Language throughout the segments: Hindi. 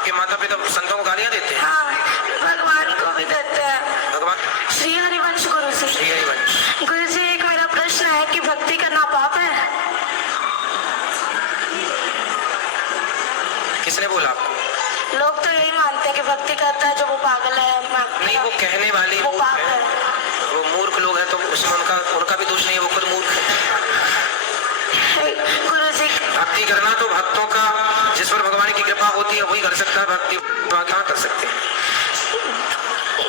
आपके माता पिता संतों को गालियाँ देते हैं? हाँ, भगवान को भी देते हैं। भगवान श्री हरिवंश गुरु जी। श्री हरिवंश। गुरु जी, एक मेरा प्रश्न है कि भक्ति करना पाप है? किसने बोला आपको? लोग तो यही मानते हैं कि भक्ति करता है जो वो पागल है। नहीं, वो कहने वाले वो मूर्ख पाप है, है। वो मूर्ख लोग हैं, तो उसमें उनका भी दोष नहीं है, वो खुद मूर्ख है। गुरु जी, भक्ति करना तो भक्तों का, जिस पर भगवान की कृपा होती है वही कर सकता है भक्ति, कहाँ कर सकते हैं?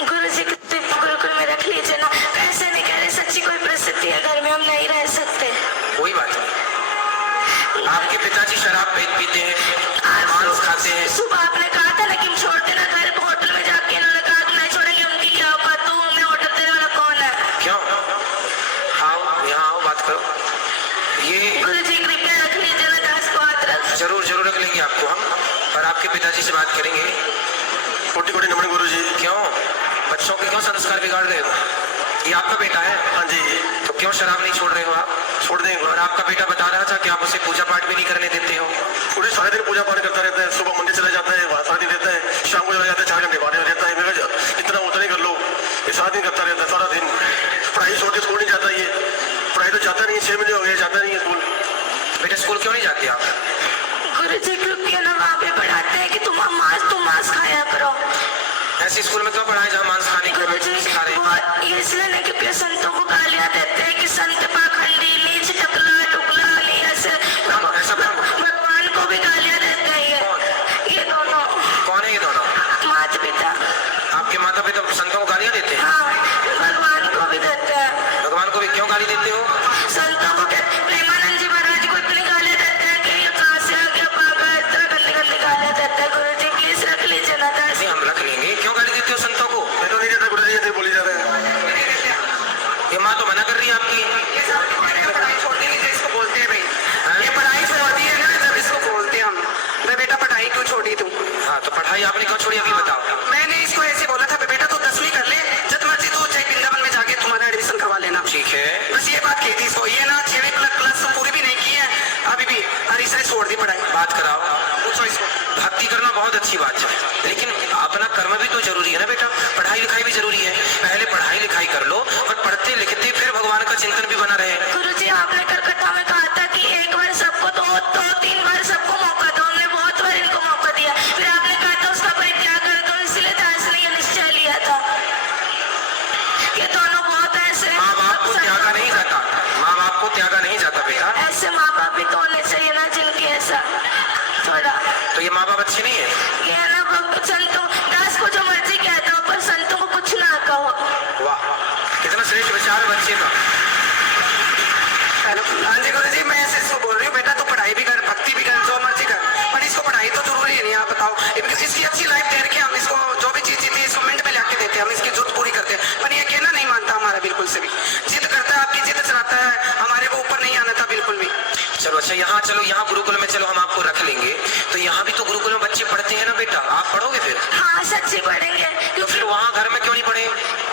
गुरु जी गुरुकुल में रख लीजिए ना। कैसे नहीं कह रहे, सच्ची कोई परिस्थिति है, घर में हम नहीं रह सकते। कोई बात नहीं। आपके पिताजी शराब पीते हैं, मांस खाते हैं। सुबह आपने कहा था लेकिन छोड़ देना घर को, होटल में जाके इन्होंने कहा कि नहीं छोड़ेंगे। उनकी क्या औकात, तू हमें ऑर्डर देने वाला कौन है? क्यों? आओ यहाँ आओ, बात करो। ये गुरु जी कृपया रख लीजिए ना, 10 को हाथ रख। जरूर रख लेंगे आपको हम, पर आपके पिताजी से बात करेंगे। कोटि नमन गुरु जी। क्यों बच्चों के क्यों संस्कार बिगाड़ रहे हो? ये आपका बेटा है? हाँ जी। तो क्यों शराब नहीं छोड़ रहे हो आप? छोड़ देंगे। और आपका बेटा बता रहा था कि आप उसे पूजा पाठ भी नहीं करने देते हो। पूरे सारे दिन पूजा पाठ करता रहता है, सुबह मंदिर चला जाता है, वहाँ शादी देता है, शाम को चला जाता है, 4 घंटे बाद रहता है। मेरा इतना उतना ही कर लो, ये सारा दिन करता रहता है, सारा दिन। पढ़ाई छोड़ के स्कूल नहीं जाता, ये पढ़ाई तो जाता नहीं, 6 महीने हो गए जाता नहीं है स्कूल। बेटा स्कूल क्यों नहीं जाते आप? गुरु जी कृपया ना, वहाँ पे पढ़ाते हैं कि तुम मांस खाया करो। ऐसे स्कूल में क्यों पढ़ाए जहाँ मांस खाने को गुरु जी सिखा रहे हैं? वो ये इसलिए नहीं कि संतों को गालियाँ देते हैं कि संत पाखंडी, नीच, टकला, टुकला, नहीं ऐसे। ऐसा भगवान को भी गालियाँ देते हैं ये दोनों। कौन है ये दोनों? माता पिता। आपके माता पिता संतों को गालियाँ देते हैं? हाँ, भगवान को भी देते हैं। भगवान को भी क्यों गाली देते हो? संतों को प्रेमानंद जी महाराज को इतनी गालियाँ देते हैं कि ये कहाँ से आ गया पागल, इतना गंदी गालियाँ देते हैं। गुरु जी प्लीज रख लीजिए ना। नहीं, हम रख लेंगे। क्यों गाली देते हो संतों को? मैं तो नहीं देता गुरु जी, ऐसे बोली जा रहा है। ये माँ तो मना कर रही है आपकी। पढ़ाई छोड़ दी, इसको बोलते हैं भाई। ये पढ़ाई छोड़ दी है ना, जब इसको बोलते हैं हम। बेटा पढ़ाई क्यों छोड़ी तू? हाँ, तो पढ़ाई आपने क्यों छोड़ी अभी बताओ। मैंने इसको ऐसे बोला था, बेटा तू 10वीं कर ले, जब मर्जी तू चाहे वृंदावन में जाके तुम्हारा एडमिशन करवा लेना। ठीक है, बस ये बात कही थी इसको। ये ना 6वीं क्लास पूरी भी नहीं की है अभी भी, और इसने छोड़ दी पढ़ाई। बात कराओ। पूछो इसको। भक्ति करना बहुत अच्छी बात है, लेकिन अपना कर्म भी तो जरूरी है ना बेटा। पढ़ाई लिखाई भी जरूरी है। पहले पढ़ाई लिखाई कर लो और पढ़ते लिखते फिर भगवान का चिंतन भी बना रहे। गुरु जी आपने कलकत्ता में कहा था कि एक बार सबको तो 3 बार सबको मौका दो। हमने बहुत बार इनको मौका दिया, फिर आपने कहा था उसका परित्याग कर दो। इसलिए तो इसने ये निश्चय लिया था। ये दोनों बहुत ऐसे माँ बाप को त्यागा नहीं जाता, माँ बाप को त्यागा नहीं जाता बेटा। ऐसे माँ बाप भी तो होने चाहिए ना जिनके ऐसा थोड़ा। तो ये माँ बाप अच्छे नहीं है? ये है ना, संतों दास को जो मर्जी कहता हो, पर संतों को कुछ ना कहो। वाह, कितना श्रेष्ठ विचार बच्चे का। हाँ जी गुरु जी, मैं ऐसे इसको बोल रही हूँ, बेटा तू पढ़ाई भी कर, भक्ति भी कर, जो मर्जी कर, पर इसको पढ़ाई तो जरूरी है नहीं। आप बताओ, इसकी अच्छी लाइफ दे रखी है, हम इसको जो भी चीज चाहिए इसको मिनट में लाके देते हैं, हम इसकी जरूरत पूरी करते हैं। पर ये कहना नहीं मानता हमारा बिल्कुल से भी, जिद करता है, आपकी जिद चलाता है, हमारे को ऊपर नहीं आना था बिल्कुल भी। चलो अच्छा, यहाँ चलो, यहाँ गुरुकुल में चलो, हम आपको रख लेंगे। तो यहाँ भी तो गुरुकुल में बच्चे पढ़ते हैं ना बेटा, आप पढ़ोगे फिर? हाँ सच्ची पढ़ेंगे। तो फिर वहाँ घर में क्यों नहीं पढ़े?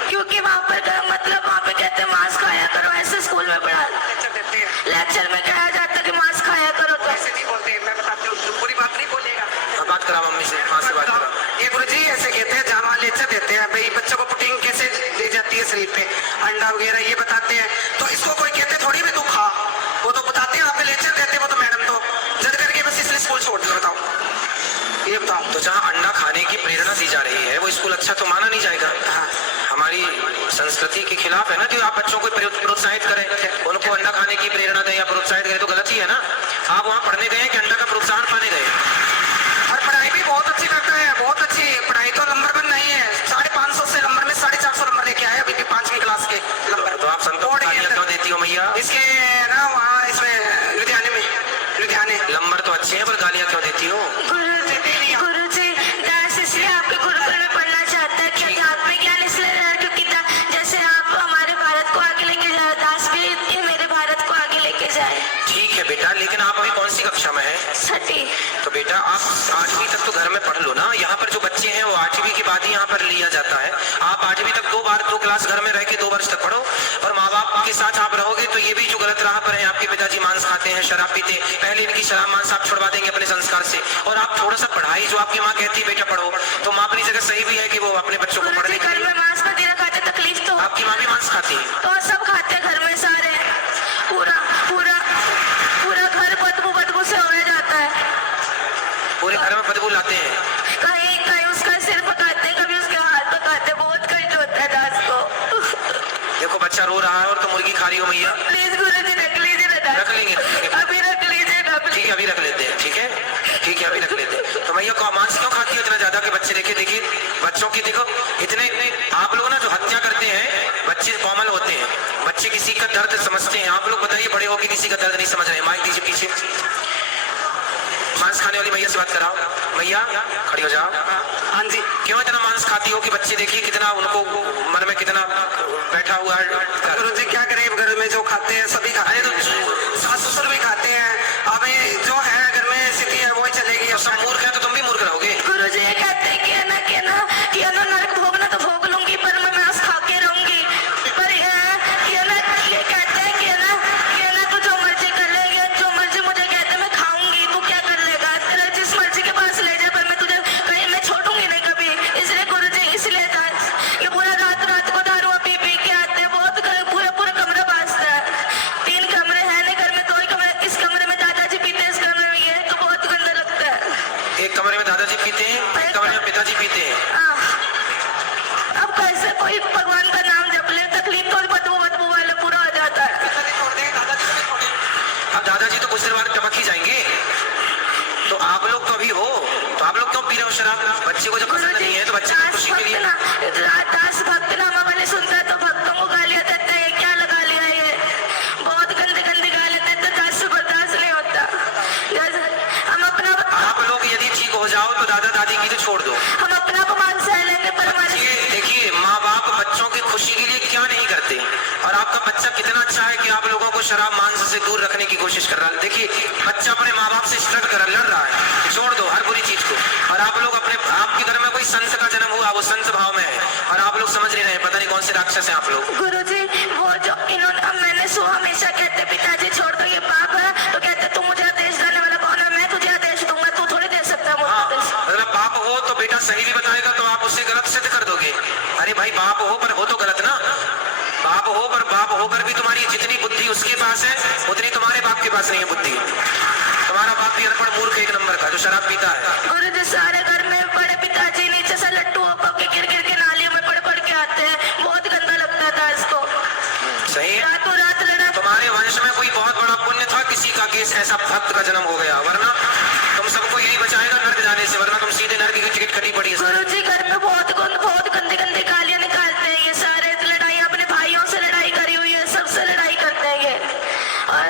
क्योंकि वहाँ पर मतलब वहाँ पे कहते हैं मांस खाया करो। ऐसे स्कूल में पढ़ा, लेक्चर देते हैं, लेक्चर में कहा जाता है कि मांस खाया करो। तो ऐसे नहीं बोलते हैं, मैं बताती हूँ, पूरी बात नहीं बोलेगा। बात करा मम्मी से, माँ से बात करा। ये गुरु जी ऐसे कहते हैं, जानवर लेक्चर देते हैं भाई, बच्चों को प्रोटीन कैसे दी जाती है शरीर पे, अंडा वगैरह ये बताते हैं। तो इसको कोई कहते थोड़ी भी तू खा, वो तो बताते हैं, आप लेक्चर देते हैं वो तो मैडम तो जद करके बस इसलिए स्कूल छोड़ दिया। बताओ, ये बताओ। तो जहाँ अंडा खाने की प्रेरणा दी जा रही है वो स्कूल अच्छा तो माना नहीं जाएगा? हमारी संस्कृति के खिलाफ है ना कि आप बच्चों को प्रोत्साहित करें, उनको अंडा खाने की प्रेरणा दें या प्रोत्साहित करें, तो गलत ही है ना। आप वहाँ पढ़ने गए कि अंडा का प्रोत्साहन पाने गए? और पढ़ाई भी बहुत अच्छी करता है, बहुत अच्छी पढ़ाई। तो नंबर वन नहीं है, 550 से नंबर में 450 नंबर लेके आए अभी भी 5वीं क्लास के नंबर। तो आप संतों को गालियाँ क्यों देती हो मैया? इसके ना वहाँ इसमें लुधियाने में, लुधियाने नंबर तो अच्छे हैं पर गालियाँ क्यों देती हो? गुरु जी दास इसलिए आपके गुरुकुल में पढ़ना चाहता है कि आध्यात्मिक ज्ञान इसलिए, क्योंकि जैसे आप हमारे भारत को आगे लेके जाए, दास भी मेरे भारत को आगे लेके जाए। ठीक है बेटा, लेकिन आप अभी कौन सी कक्षा में है? 6ठी। तो बेटा आप 8वीं तक तो घर में पढ़ लो ना। यहाँ पर जो बच्चे हैं वो 8वीं के बाद ही यहाँ पर लिया जाता है। आप 8वीं तक 2 क्लास घर में रह के 2 वर्ष तक पढ़ो, और माँ बाप के साथ आप रहोगे तो ये भी जो गलत राह पर है, आपके पिताजी मांस खाते हैं, शराब पीते हैं, पहले इनकी शराब मांस आप छुड़वा देंगे अपने संस्कार से। और आप थोड़ा सा पढ़ाई, जो आपकी माँ कहती है बदबू लाते हैं। कहीं कहीं उसका सिर पकाते, कभी उसके हाथ पकाते, बहुत कष्ट होता है दास को। देखो बच्चा रो रहा है और तुम मुर्गी खा रही हो मैया। प्लीज गुरुजी रख लीजिए ना दास। रख लेंगे, अभी रख लीजिए ना ठीक है अभी रख लेते हैं, ठीक है ठीक है अभी रख लेते हैं। तो मैया को मांस क्यों खाती है इतना ज्यादा के बच्चे? देखिए बच्चों की देखो इतने आप लोग ना जो हत्या करते हैं बच्चे कोमल होते हैं, बच्चे किसी का दर्द समझते हैं। आप लोग बताइए बड़े होकर किसी का दर्द नहीं समझ रहे। माइक दीजिए पीछे, मांस खाने वाली मैया से बात कराओ। मैया खड़ी हो जाओ। हाँ जी। क्यों इतना मांस खाती हो कि बच्चे देखिए कितना उनको मन में कितना बैठा हुआ है। गुरुजी क्या करें, घर में जो खाते हैं सभी खाते हैं, तो सास ससुर भी खाते हैं। अभी जो है घर में स्थिति है वही चलेगी। तो सब मूर्ख है तो तुम भी मूर्ख रहोगे। गुरुजी ये कहते हैं कि ना नरक भोगना तो भोग लूंगी पर मैं मांस खा के रहूंगी। पर ये कहते हैं कि ना तू जो मर्जी कर लेगा, जो मर्जी मुझे कहते मैं खाऊंगी, तू क्या कर लेगा? तेरा जिस मर्जी के पास ले जा, पर मैं तुझे कहीं मैं छोड़ूंगी नहीं कभी। इसलिए गुरुजी इसलिए ये पूरा रात को दारू पी के आते हैं, बहुत पूरा कमरा बांसता है। 3 कमरे हैं नहीं घर में, 2 ही कमरे, इस कमरे में दादाजी पीते हैं, इस कमरे में ये, तो बहुत गंदा लगता है। एक कमरे में दादाजी पीते हैं, एक कमरे में पिताजी पीते हैं। अब कैसे कोई भगवान का नाम जप ले, तकलीफ तो बदबू वाला पूरा हो जाता है। अब दादाजी तो कुछ देर बाद टपक ही जाएंगे। तो आप लोग तो अभी हो, तो आप लोग क्यों पी रहे हो शराब? बच्चे को जब पसंद नहीं है तो बच्चे की खुशी के लिए। दास भक्त नामा वाले सुनता है तो भक्तों को गालियां देते हैं, क्या लगा लिया ये, बहुत गंदी गालियां देते हैं, दास से बर्दाश्त नहीं होता। हम अपना आप लोग यदि ठीक हो जाओ तो दादा दादी की तो छोड़ दो। हम अपना अपमान सह लेंगे पर हमारे देखिए माँ बाप बच्चों की खुशी के लिए क्या नहीं करते। और आपका बच्चा कितना अच्छा है कि आप लोगों को शराब मांस से दूर रखने की कोशिश कर रहा है। देखिए बच्चा अपने माँ बाप से स्ट्रगल कर लड़ रहा है, छोड़ दो हर बुरी चीज को। और आप लोग आपके घर में कोई संत का जन्म हुआ, वो संत भाव में है और आप लोग समझ नहीं रहे, पता नहीं कौन से राक्षस हैं आप लोग। गुरुजी वो जो इन्होंने मैंने हमेशा कहते पिताजी छोड़ दो ये पाप है, तो कहते तू मुझे आदेश देने वाला कौन है? मैं तुझे आदेश दूंगा, तू थोड़ी दे सकता है मुझे आदेश। अगर पाप हो तो बेटा सही भी बताएगा तो आप उसे गलत सिद्ध कर दोगे। अरे भाई बाप हो पर हो तो गलत ना। बाप हो पर बाप होकर भी तुम्हारी जितनी बुद्धि उसके पास है उतनी तुम्हारे बाप के पास नहीं है बुद्धि। तुम्हारा बाप भी अनपढ़ मूर्ख एक नंबर का जो शराब पीता है। गुरुजी सारे घर में बड़े पिताजी नीचे से लट्टू होकर के गिर के नालियों में पड़ के आते हैं, बहुत गंदा लगता था इसको। सही है। रातों रात लड़ा। तुम्हारे वंश में कोई बहुत बड़ा पुण्य था, किसी का केस ऐसा भक्त का जन्म हो गया, वरना तुम सबको यही बचाएगा नर्क जाने से, वरना तुम सीधे नर्क की टिकट कटी पड़ी है। गुरुजी घर में बहुत गंदी गालियां निकालते हैं ये सारे, लड़ाई अपने भाइयों से लड़ाई करी हुई है, सबसे लड़ाई करते हैं ये, और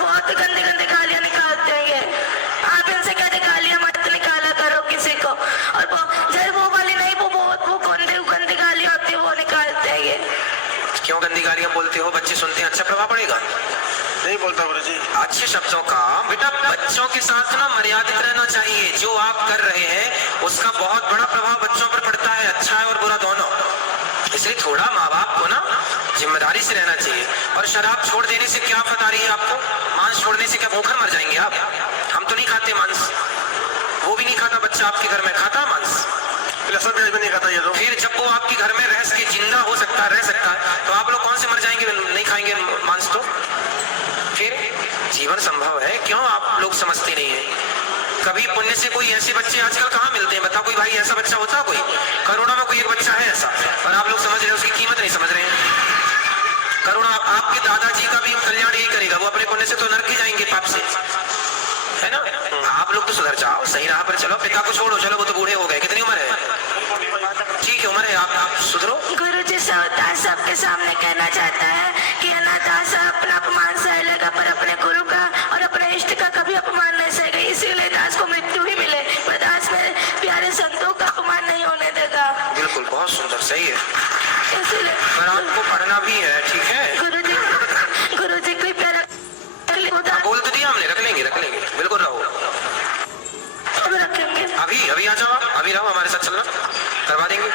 बहुत गंदी गालियां निकालते हैं ये। आप इनसे कहते गालियां मत निकाला करो किसी को, और वो वाली नहीं, वो गंदी गालियां होती है वो निकालते हैं ये। क्यों गंदी गालियां बोलते हो? बच्चे सुनते हैं, अच्छा प्रभाव पड़ेगा। नहीं बोलता गुरुजी। अच्छे शब्दों का बेटा बच्चों के साथ ना मर्यादित रहना चाहिए। जो आप कर रहे हैं उसका बहुत बड़ा प्रभाव बच्चों पर पड़ता है, अच्छा है और बुरा दोनों। इसलिए थोड़ा माँ बाप को ना जिम्मेदारी से रहना चाहिए। और शराब छोड़ देने से क्या आफत आ रही है आपको? मांस छोड़ने से क्या भूखर मर जाएंगे आप? हम तो नहीं खाते मांस, वो भी नहीं खाता बच्चा आपके घर में, खाता मांस? लहसुन प्याज भी नहीं खाता ये तो। फिर जब वो आपके घर में रह के जिंदा हो सकता है, रह सकता है, तो आप लोग कौन से मर जाएंगे नहीं खाएंगे मांस? तो फिर जीवन संभव है, क्यों आप लोग समझते नहीं है? कभी पुण्य से कोई ऐसे बच्चे आजकल कहाँ मिलते हैं? बताओ कोई भाई ऐसा बच्चा होता है? कोई करोड़ों में कोई एक बच्चा है ऐसा, और आप लोग समझ रहे हैं उसकी कीमत नहीं समझ रहे हैं। करोड़ों आपके दादाजी का भी कल्याण यही करेगा, वो अपने पुण्य से तो नरक ही जाएंगे पाप से, है ना? आप लोग तो सुधर जाओ, सही राह पर चलो। पिता को छोड़ो, चलो वो तो बूढ़े हो गए, कितनी उम्र है? ठीक है उम्र है, आप सुधरो। गुरुजी दास सबके सामने कहना चाहता है कि दास अपना अपमान सह लेगा पर अपने गुरु का और अपने इष्ट का कभी अपमान नहीं सहेगा, इसीलिए दास को मृत्यु ही मिले पर दास में प्यारे संतों का अपमान नहीं होने देगा। बिल्कुल, बहुत सुंदर, सही है। इसीलिए पर आपको पढ़ना भी है, ठीक है? गुरुजी कृपया बोल तो दिया हमने, रख लेंगे बिल्कुल रहो। रखेंगे। अभी आ जाओ, अभी रहो, हमारे साथ चलना, करवा देंगे।